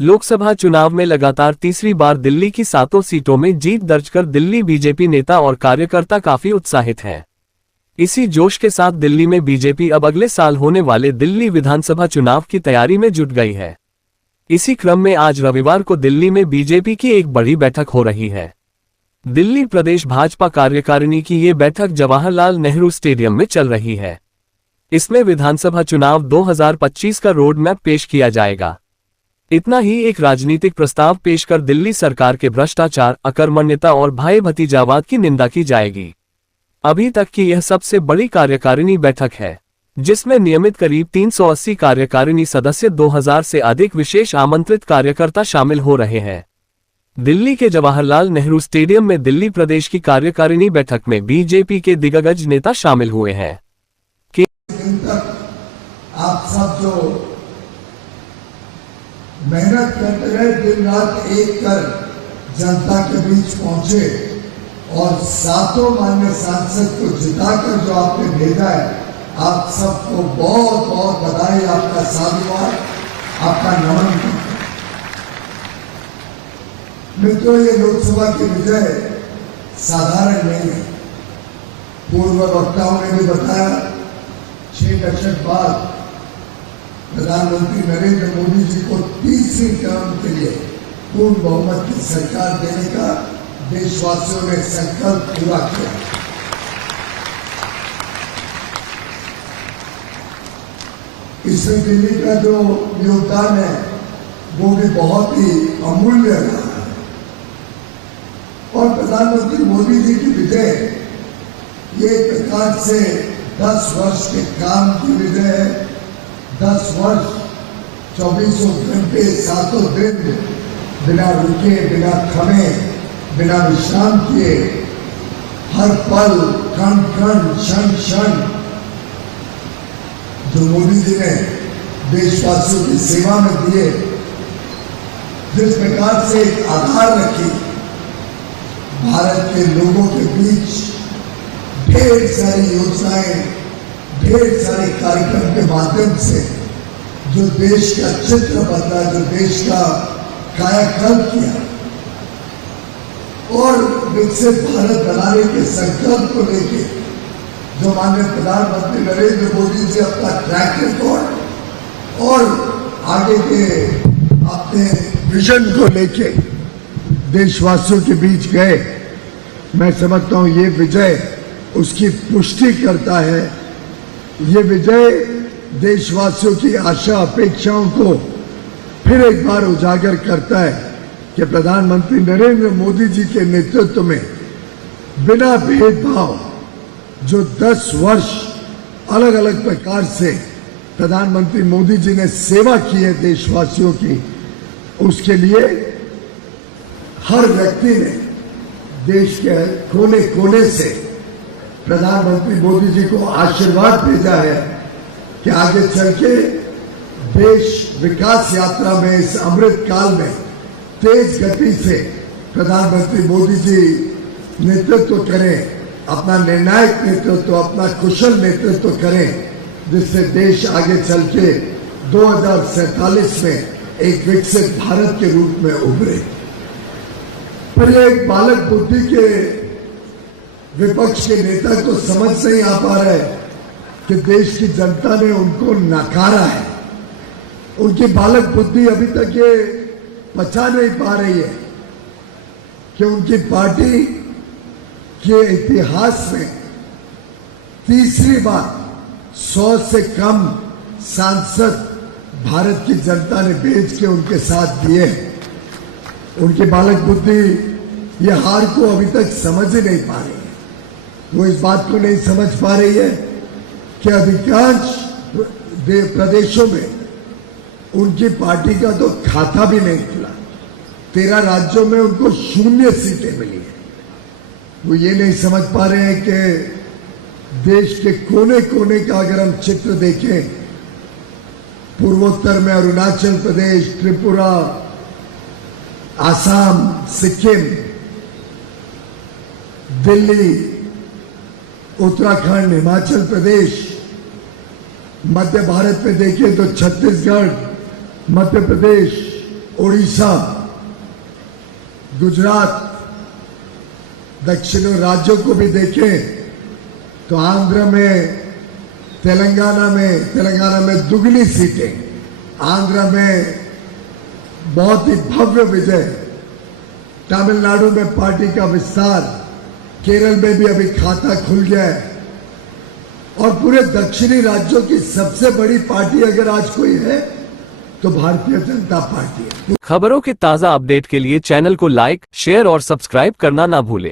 लोकसभा चुनाव में लगातार तीसरी बार दिल्ली की 7 सीटों में जीत दर्ज कर दिल्ली बीजेपी नेता और कार्यकर्ता काफी उत्साहित हैं। इसी जोश के साथ दिल्ली में बीजेपी अब अगले साल होने वाले दिल्ली विधानसभा चुनाव की तैयारी में जुट गई है। इसी क्रम में आज रविवार को दिल्ली में बीजेपी की एक बड़ी बैठक हो रही है। दिल्ली प्रदेश भाजपा कार्यकारिणी की ये बैठक जवाहरलाल नेहरू स्टेडियम में चल रही है। इसमें विधानसभा चुनाव 2025 का रोड मैप पेश किया जाएगा। इतना ही एक राजनीतिक प्रस्ताव पेश कर दिल्ली सरकार के भ्रष्टाचार, अकर्मण्यता और भाई भतीजावाद की निंदा की जाएगी। अभी तक की यह सबसे बड़ी कार्यकारिणी बैठक है, जिसमें नियमित करीब 380 कार्यकारिणी सदस्य 2000 से अधिक विशेष आमंत्रित कार्यकर्ता शामिल हो रहे हैं। दिल्ली के जवाहरलाल नेहरू स्टेडियम में दिल्ली प्रदेश की कार्यकारिणी बैठक में बीजेपी के दिग्गज नेता शामिल हुए हैं। आप सब जो मेहनत करते रहे, दिन रात एक कर जनता के बीच पहुंचे और 7 माननीय सांसद को जिताकर जो आपने भेजा है, आप सबको बहुत बहुत बधाई, आपका साधुवाद, आपका नमन। मित्रों, ये लोकसभा की विजय साधारण नहीं है। पूर्व वक्ताओं ने भी बताया, 6 दशक बाद प्रधानमंत्री नरेंद्र मोदी जी को तीसरी टर्म के लिए पूर्ण बहुमत की सरकार देने का देशवासियों ने संकल्प पूरा किया। इसमें दिल्ली का जो योगदान है वो भी बहुत ही अमूल्य रहा है और प्रधानमंत्री मोदी जी की विजय ये एक प्रकार से 10 वर्ष के काम की विजय है। 10 वर्ष 24 घंटे 7 दिन बिना रुके, बिना थमे, बिना विश्राम किए, हर पल, कण कण, क्षण क्षण जो मोदी जी ने देशवासियों की सेवा में दिए, जिस प्रकार से एक आधार रखी, भारत के लोगों के बीच ढेर सारी योजनाएं, ढेर सारे कार्यक्रम के माध्यम से जो देश का चित्र बदला, जो देश का कायाकल्प किया और विकसित भारत बनाने के संकल्प को लेके जो माननीय प्रधानमंत्री नरेंद्र मोदी जी अपना ट्रैक रिकॉर्ड और आगे के अपने विजन को लेके देशवासियों के बीच गए, मैं समझता हूं ये विजय उसकी पुष्टि करता है। ये विजय देशवासियों की आशा अपेक्षाओं को फिर एक बार उजागर करता है कि प्रधानमंत्री नरेंद्र मोदी जी के नेतृत्व में बिना भेदभाव जो 10 वर्ष अलग अलग प्रकार से प्रधानमंत्री मोदी जी ने सेवा की है देशवासियों की, उसके लिए हर व्यक्ति ने देश के कोने कोने से प्रधानमंत्री मोदी जी को आशीर्वाद भेजा है कि आगे चल के देश विकास यात्रा में इस अमृत काल में तेज गति से प्रधानमंत्री मोदी जी नेतृत्व करें, अपना निर्णायक नेतृत्व, अपना कुशल नेतृत्व करें, जिससे देश आगे चल के 2047 में एक विकसित भारत के रूप में उभरे। पर यह एक बालक बुद्धि के विपक्ष के नेता को समझ नहीं आ पा रहा है कि देश की जनता ने उनको नकारा है। उनकी बालक बुद्धि अभी तक ये पचा नहीं पा रही है कि उनकी पार्टी के इतिहास में तीसरी बार 100 से कम सांसद भारत की जनता ने भेज के उनके साथ दिए। उनकी बालक बुद्धि ये हार को अभी तक समझ ही नहीं पा रही है। वो इस बात को नहीं समझ पा रही है कि अधिकांश प्रदेशों में उनकी पार्टी का तो खाता भी नहीं खुला। 13 राज्यों में उनको 0 सीटें मिली है। वो ये नहीं समझ पा रहे हैं कि देश के कोने कोने का अगर हम चित्र देखें, पूर्वोत्तर में अरुणाचल प्रदेश, त्रिपुरा, आसाम, सिक्किम, दिल्ली, उत्तराखंड, हिमाचल प्रदेश, मध्य भारत में देखिए तो छत्तीसगढ़, मध्य प्रदेश, ओडिशा, गुजरात, दक्षिणी राज्यों को भी देखें तो आंध्र में, तेलंगाना में दुगनी सीटें, आंध्र में बहुत ही भव्य विजय, तमिलनाडु में पार्टी का विस्तार, केरल में भी अभी खाता खुल गया है और पूरे दक्षिणी राज्यों की सबसे बड़ी पार्टी अगर आज कोई है तो भारतीय जनता पार्टी है। खबरों के ताजा अपडेट के लिए चैनल को लाइक, शेयर और सब्सक्राइब करना ना भूलें।